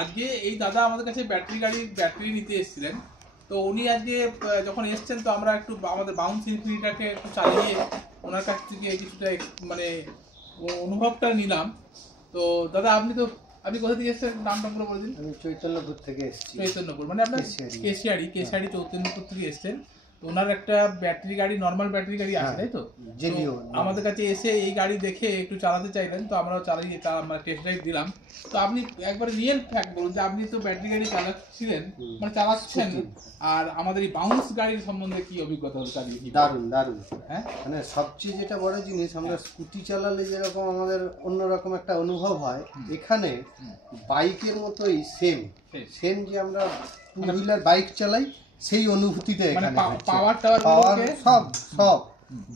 আজকে এই দাদা আমাদের কাছে ব্যাটারি নিতে এসেছিলেন। তো উনি আজকে যখন এসছেন তো আমরা একটু আমাদের বাউন্স ইনফিনিটিটাকে একটু চালিয়ে ওনার কাছ থেকে কিছুটা মানে অনুভবটা নিলাম। তো দাদা আপনি কোথা থেকে এসেছেন, নামটা পুরো বলে দিন। আমি চৈতন্যপুর থেকে এসেছি। চৈতন্যপুর মানে আপনার কেশিয়াড়ি চৈতন্যপুর থেকে এসেছেন। ওনার একটা ব্যাটারি গাড়ি, নর্মাল ব্যাটারি গাড়ি আছে তাই তো? আমাদের কাছে এসে এই গাড়ি দেখে একটু চালাতে চাইলেন, তো আমরাও চালিয়ে আমরা টেস্ট ড্রাইভ দিলাম। তো আপনি একবার রিয়েল ফ্যাক্ট বলুন যে আপনি তো ব্যাটারি গাড়ি চালাচ্ছেন, আর আমাদের এই বাউন্স গাড়ির সম্বন্ধে কি অভিজ্ঞতা হলো? দারুণ দারুণ। হ্যাঁ, মানে সবচেয়ে যেটা বড় জিনিস, আমরা স্কুটি চালালে যেরকম আমাদের অন্যরকম একটা অনুভব হয়, এখানে বাইকের মতোই সেম যে আমরা টু হুইলার বাইক চালাই সেই অনুভূতিটা এখানে। পাওয়ার সব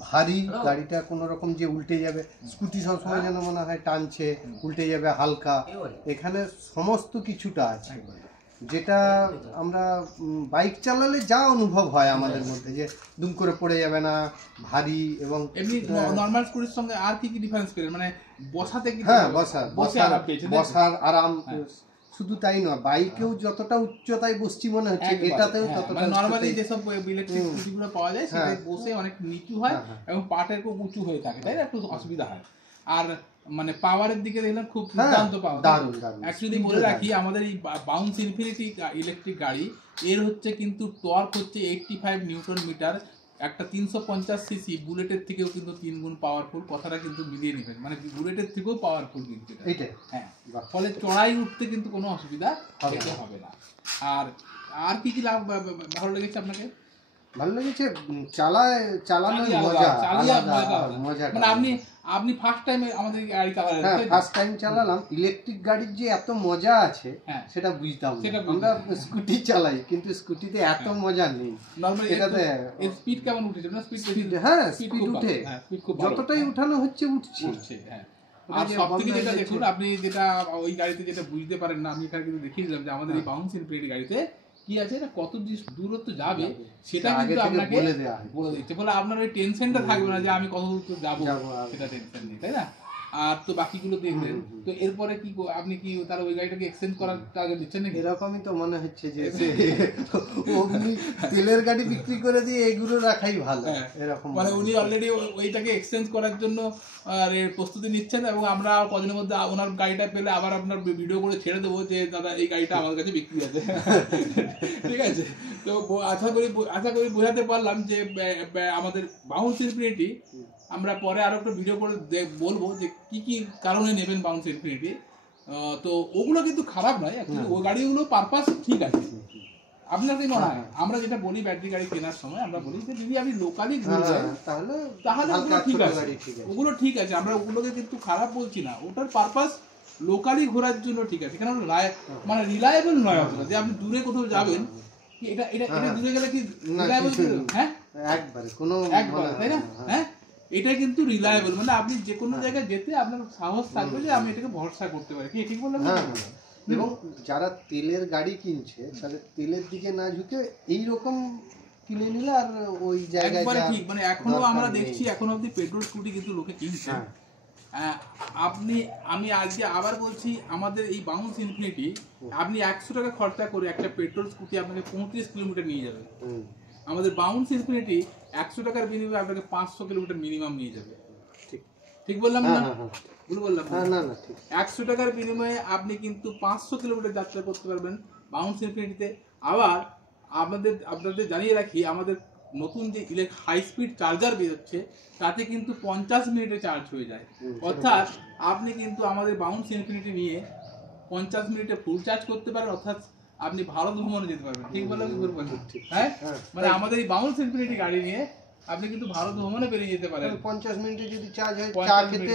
ভারী গাড়িটা কোনো রকম যে উল্টে যাবে, স্কুটি সবসময় যেন মনে হয় টানছে, উল্টে যাবে হালকা, এখানে সমস্ত কিছুটা আছে যেটা আমরা বাইক চালালে যা অনুভব হয় আমাদের মধ্যে, যে দুম করে পড়ে যাবে না, ভারী। এবং এমনি নরমাল স্কুটির সঙ্গে আর কি ডিফারেন্স করে, মানে বসাতে কি? হ্যাঁ, বসার আরাম। শুধু তাই নয়, বাইকেও যতটা উচ্চতায় বসছি মনে হচ্ছে এটাতেও ততটা। নরমালি যেসব ইলেকট্রিক স্কুটিগুলো পাওয়া যায় সেটা বসে অনেক নিচু হয় এবং পাটের খুব উঁচু হয়ে থাকে, তাই না? একটু অসুবিধা হয়। আর মানে পাওয়ারের দিকে দেখলাম খুব দুর্দান্ত পাওয়ার। দারুণ। অ্যাকচুয়ালি বলে রাখি, আমাদের এই বাউন্স ইনফিনিটি ইলেকট্রিক গাড়ি এর হচ্ছে কিন্তু টর্ক হচ্ছে 85 নিউটন মিটার। একটা 350 সিসি বুলেটের থেকেও কিন্তু 3 গুণ পাওয়ারফুল, কথাটা কিন্তু মিলিয়ে নেবেন, মানে বুলেটের থেকেও পাওয়ারফুল কিন্তু এটা। হ্যাঁ, ফলে চড়াই উঠতে কিন্তু কোনো অসুবিধা হবে না। আর কি ভালো লেগেছে আপনাকে? ভালো লেগেছে চালানোর মজা। মানে আপনি ফার্স্ট টাইম আমাদের গাড়ি চালালেন? হ্যাঁ, ফার্স্ট টাইম চালালাম। ইলেকট্রিক গাড়ির যে এত মজা আছে সেটা বুঝতাম। আমরা স্কুটি চালাই, কিন্তু স্কুটিতে এত মজা নেই। এটাতে স্পিড কেমন উঠেছে? না স্পিড, হ্যাঁ স্পিড উঠে, যতটাই উঠানো হচ্ছে উঠছে। হ্যাঁ, আর সবথেকে যেটা দেখুন, আপনি যেটা ওই গাড়িতে যেটা বুঝতে পারেন না, আমি এখানে কিন্তু দেখিয়ে দিলাম যে আমাদের এই বাউন্স ইনফিনিটি গাড়িতে কি আছে, না কত দূরত্ব যাবে সেটা কিন্তু আপনাকে বলে দিচ্ছে, বলে আপনার ওই টেনশনটা থাকবে না যে আমি কত দূর যাবো, সেটা টেনশন নেই, তাই না? আর তো বাকিগুলো দেখলেন। তো এরপরে কি আপনি কি তার ওই গাড়িটাকে এক্সচেঞ্জ করার টার্গেট দিচ্ছেন নাকি? এরকমই তো মনে হচ্ছে যে উনি তেলের গাড়ি বিক্রি করে দিয়ে এগুলো রাখাই ভালো, এরকম মানে উনি অলরেডি ওইটাকে এক্সচেঞ্জ করার জন্য প্রস্তুতি নিচ্ছেন। এবং আমরা কদিনের মধ্যে ওনার গাড়িটা পেলে আবার আপনার ভিডিও করে ছেড়ে দেবো যে দাদা এই গাড়িটা আমার কাছে বিক্রি আছে। ঠিক আছে, তো আশা করি বোঝাতে পারলাম যে আমাদের বাউন্স ইনফিনিটি আমরা পরে আরো একটা ভিডিও করে বলবো যে কি কি কারণে নেবেন বাউন্স ইনফিনিটি। তো ওগুলো কিন্তু খারাপ নয়, ওই গাড়িগুলো পারপাস ঠিক আছে। আপনার কি মনে হয়? আমরা যেটা বলি ব্যাটারি গাড়ি কেনার সময় আমরা বলি যে যদি আপনি লোকালি ঘুরবেন তাহলে ওগুলো ঠিক আছে, আমরা ওগুলোকে কিন্তু খারাপ বলছি না। ওটার পারপাস লোকালি ঘোরার জন্য ঠিক আছে, কেন মানে রিলায়েবল নয় অতটা যে আপনি দূরে কোথাও যাবেন। এটা দূরে গেলে কি রিলায়েবল? হ্যাঁ, একবার তাই না? হ্যাঁ, এটা কিন্তু রিলায়েবল, মানে আপনি যে কোনো জায়গায় যেতে আপনার সাহস থাকবে যে আমি এটাকে ভরসা করতে পারি। কি ঠিক বললাম? এবং যারা তেলের গাড়ি কিনছে তাদের তেলের দিকে না ঝুঁকে এইরকম কিনে নিলে আর ওই জায়গায় ঠিক, মানে এখনো আমরা দেখছি এখনো অব্দি পেট্রোল স্কুটি কিন্তু লোকে কিনছে। আমি আজকে আবার বলছি, আমাদের এই বাউন্স ইনফিনিটি আপনি 100 টাকা খরচা করে একটা পেট্রোল স্কুটি আপনাকে 35 কিলোমিটার নিয়ে যাবে। আমাদের বাউন্স ইনফিনিটি 100 টাকার বিনিময়ে আপনাকে 500 কিলোমিটার মিনিমাম নিয়ে যাবে। ঠিক বললাম না? ভুল বললাম না? 100 টাকার বিনিময়ে আপনি কিন্তু 500 কিলোমিটার যাত্রা করতে পারবেন বাউন্স ইনফিনিটিতে। আবার আপনাদের জানিয়ে রাখি, আমাদের নতুন যে হাই স্পিড চার্জার বেরোচ্ছে তাতে কিন্তু 50 মিনিটে চার্জ হয়ে যায়। অর্থাৎ আপনি কিন্তু আমাদের বাউন্স ইনফিনিটি নিয়ে 50 মিনিটে ফুল চার্জ করতে পারেন, অর্থাৎ আপনি ভারত ভ্রমণে যেতে পারবেন। ঠিক বললাম? হ্যাঁ, মানে আমাদের এই বাউন্স ইনফিনিটি গাড়ি নিয়ে আপনি কিন্তু ভারত ভ্রমণে বেরিয়ে যেতে পারেন। 50 মিনিটে যদি চার্জ হয়, চা খেতে,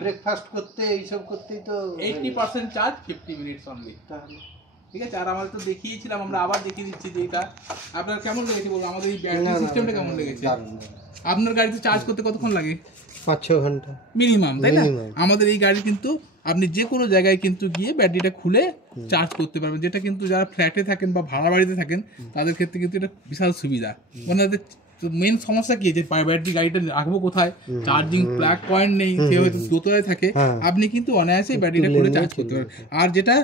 ব্রেকফাস্ট করতে, এইসব করতেই তো 80% চার্জ, 50 মিনিটস অনলি। ঠিক আছে, আর আমরা তো দেখিয়েছিলাম, আমরা আবার দেখিয়ে দিচ্ছি যে এটা আপনার কেমন লেগেছে বলুন, আমাদের এই ব্যাটারি সিস্টেমটা কেমন লেগেছে? আপনার গাড়িতে চার্জ করতে কতক্ষণ লাগে? 5-6 ঘন্টা মিনিমাম, তাই না? আমাদের এই গাড়ি কিন্তু আপনি যে কোনো জায়গায় কিন্তু গিয়ে ব্যাটারিটা খুলে চার্জ করতে পারবেন, যেটা কিন্তু যারা ফ্ল্যাটে থাকেন বা ভাড়া বাড়িতে থাকেন তাদের ক্ষেত্রে কিন্তু এটা বিশাল সুবিধা। ওনাদের মেন সমস্যা কি, যে ব্যাটারি গাড়িটা রাখবো কোথায়, চার্জিং প্লাগ পয়েন্ট নেই, সে হয়তো দোতলায় থাকে, আপনি কিন্তু অনায়াসে ব্যাটারিটা খুলে চার্জ করতে পারবেন। আর যেটা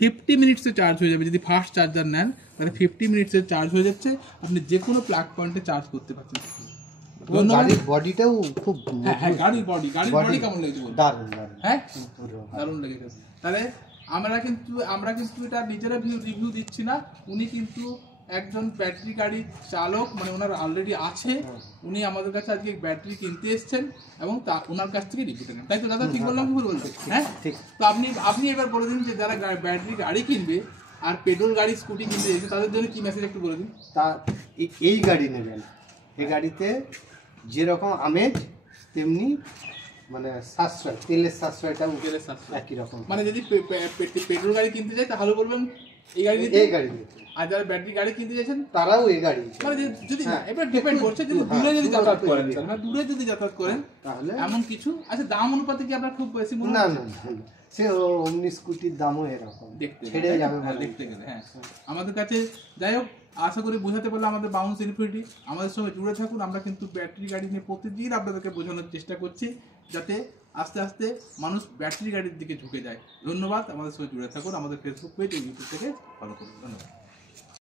50 মিনিটসে চার্জ হয়ে যাবে। যদি ফাস্ট চার্জার নেন তাহলে 50 মিনিটসে চার্জ হয়ে যাচ্ছে, আপনি যে কোনো প্লাগ পয়েন্টে চার্জ করতে পারছেন। গাড়ির বডিটাও খুব হ্যাঁ গাড়ির বডি কেমন লেগেছে? দারুণ হ্যাঁ দারুণ লেগেছে। তাহলে আমরা কিন্তু এটা নিজেরা রিভিউ দিচ্ছি না, উনি কিন্তু একজন ব্যাটারি গাড়ির চালক, মানে ওনার অলরেডি আছে, উনি আমাদের কাছে আজকে ব্যাটারি কিনতে এসেছেন এবং ওনার কাছ থেকে রিভিউটা নেন। তাই তো দাদা ঠিক বললাম কি ভুল বললাম? হ্যাঁ তো আপনি এবার বলে দিন যে যারা ব্যাটারি গাড়ি কিনবে আর পেট্রোল গাড়ি স্কুটি কিনতে এসেছে তাদের জন্য কি মেসেজ একটু বলে দিন। তা এই গাড়ি নেবেন, এই গাড়িতে যেরকম আমেজ তেমনি মানে সাশ্রয়, তেলের সাশ্রয়টাও একই রকম। মানে যদি পেট্রোল গাড়ি কিনতে চাই তাহলে বলবেন এই গাড়ি নিতে, আর যারা ব্যাটারি গাড়ি কিনতে চাইছেন তারাও এই গাড়ি, মানে যদি এবার ডিপেন্ড করছে যদি দূরে যদি যাতায়াত করেন, মানে দূরে যদি যাতায়াত করেন তাহলে এমন কিছু। আচ্ছা দাম অনুপাতে কি আপনার খুব বেশি মনে? না না সে অমনি স্কুটির দামও এরকম দেখতে ছেড়ে যাবে দেখতে গেলে। হ্যাঁ আমাদের কাছে যাই হোক, আশা করি বোঝাতে পারলে আমাদের বাউন্স ইনফিনিটি। আমাদের সঙ্গে জুড়ে থাকুন, আমরা কিন্তু ব্যাটারি গাড়ি নিয়ে প্রতিদিন আপনাদেরকে বোঝানোর চেষ্টা করছি যাতে আস্তে আস্তে মানুষ ব্যাটারি গাড়ির দিকে ঝুঁকে যায়। ধন্যবাদ, আমাদের সঙ্গে জুড়ে থাকুন, আমাদের ফেসবুক পেজ ও ইউটিউব থেকে ফলো করুন। ধন্যবাদ।